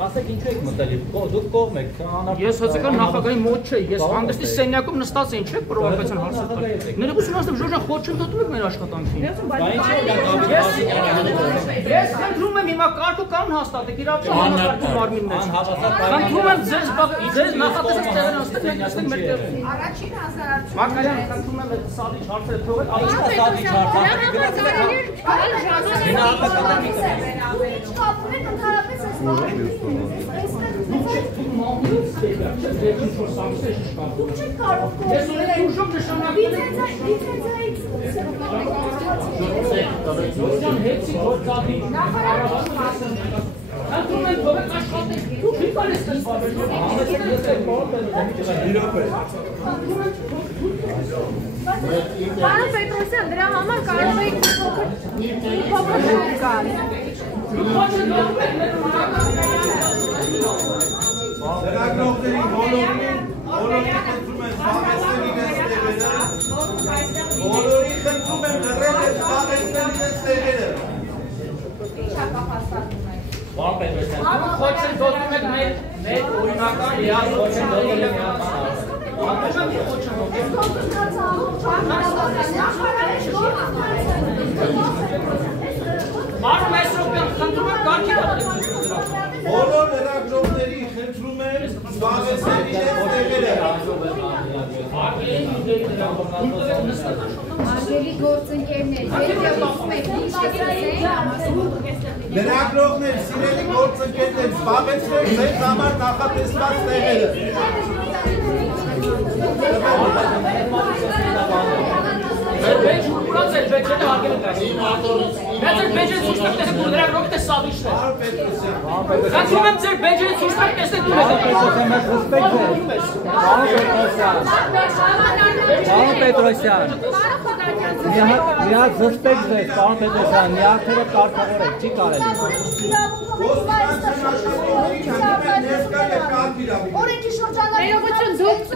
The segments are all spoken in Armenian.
Ասեք ինչու եք մտել, դուք կողմ եք, ես հսկական նախագահի մոտ չէ, ես հանգստի սենյակում նստած եմ, չէ՞ պրովոկացիան հարցը տալ։ Ներողություն ասեմ, Ժորժան խոչընդոտում եք մեր աշխատանքին։ Ես խնդրում եմ հիմա կարգ ու կանոն հաստատեք, իրավապաշտ համակարգի մարմին մեջ։ Խնդրում եմ ձեզ նախատեսած տեղերը նստեք մեր տեղում։ Առաջին հազարացում։ Մակարյան, խնդրում եմ այդ սալիչ հարցերը թողեք, Դուք չեք կարող Պարոն Պետրոսյան, դրա համար կարող եք փոքր գալ։ Լրագրողների բոլորին խնդրում եմ զբաղեցնել իրենց տեղերը։ Բոլորին խնդրում եմ լրել և զբաղեցնել իրենց տեղերը։ Պարոն Պետրոսյան, խոչընդոտում եք մեր օրինական լիակ խոչընդոտել եք Մարում այս ռոպյան խնդրում եմ կարգի դատեք։ Բոլոր լրագրողների խնդրում եմ զբաղեցնել իրենց տեղերը։ Արգելի գործընկերներ, եթե ուզում եք ինչ ասենք, Լրագրողներ, սիրելի գործընկերներ, զբաղեցրեք ձեր համար նախատեսված տեղերը։ Բեջ ուրած է, բեջերը հարգել եք ասում։ Մեծ էր բեջերը ցույց տակ տեսեք, որ լրագրողը սավիշն է։ Խնդրում եմ ձեր բեջերը ցույց տակ տեսեք դու եք։ Պարոն Պետրոսյան, միակ զսպեք ձեզ, պարոն Պետրոսյան, միակները կարգավորեք, չի կարելի։ Օրենքի շրջանառություն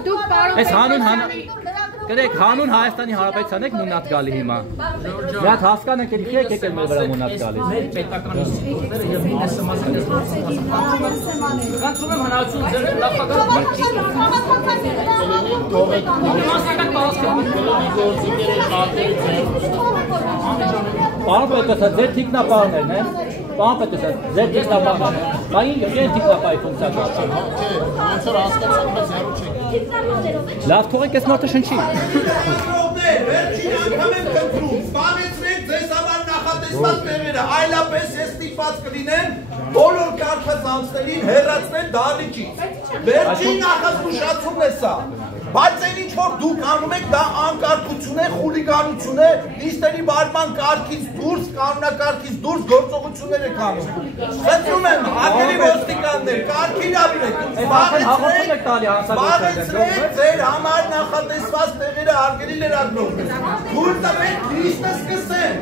դուք պարոն Կրեք, հանուն Հայաստանի Հանրապետության եք մունատ գալի հիմա։ Մի հատ հասկանենք էլի եք եկել մեր վրա մունատ գալիս։ Մեր պետական ինստիտուտները եւ ներսամազնես խնդրում եմ հնարավորություն ձեր նախագահ Պարոն Պետրոսյան, ձեր թիկնապահներն են։ Պարոն Պետրոսյան, ձեր թիկնապահներն են։ Բայց ինչ թիկնապահի ֆունկցիա կա։ Լավ թողեք այս մարդը շնչի։ Լրագրողներ, վերջին անգամ եմ խնդրում, զբաղեցրեք ձեզ համար նախատեսված տեղերը, այլապես ես ստիպված կլինեմ բոլոր կարգազանցներին հեռացնել դահլիճից։ Վերջին նախազգուշացումն է սա։ Բայց այն ինչ որ դուք անում եք, դա անկարգություն է, խուլիգանություն է, նիստերի վարման կարգից դուրս, կանոնակարգից դուրս գործողություններ եք անում։ Խնդրում եմ, արգելի ոստիկաններ, կարգի իրավունք զբաղեցրեք ձեր համար նախատեսված տեղերը, արգելի լրագրողներ։ Թույլ տվեք նիստը սկսենք։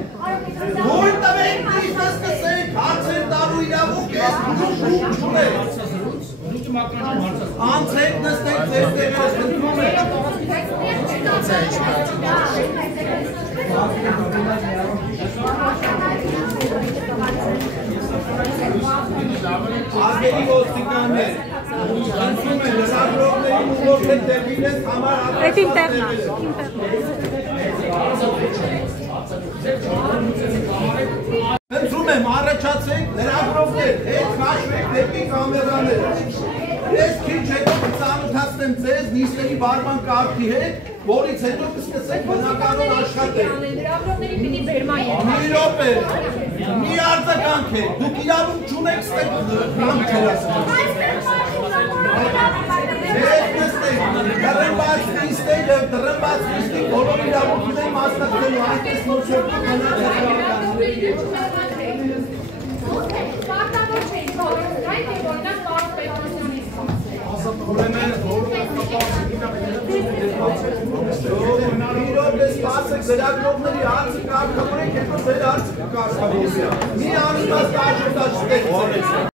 Թույլ տվեք նիստը սկսենք, հարցեր տալու իրավունք ես դուք չունեք։ Անցեք նստեք ձեր տեղերը, խնդրում եմ։ Արգելի ոստիկաններ, խնդրում եմ լրագրողներին ու որ հետևին ես համար Խնդրում եմ առաջացեք լրագրողներ, հետ քաշվեք դեպի կամերաներ։ Ես քիչ հետո կծանոթացնեմ ձեզ նիստերի վարման կարգի հետ, որից հետո կսկսենք բնականon աշխատել։ լրագրողների պիտի բերման Մի րոպե, մի արձագանք է, դուք իրավունք չունեք ստեք կանքեր ասել։ Հետ նստեք, դրմբաց նիստ է և դրմբաց նիստի բոլոր իրավունքների մասնակցելու այդպես նոցով Զրագրողների հարցը կարգավորեք, հետո ձեր հարցը կարգավորեք։ Մի անիմաստ աջորդաչ ստեղծեք։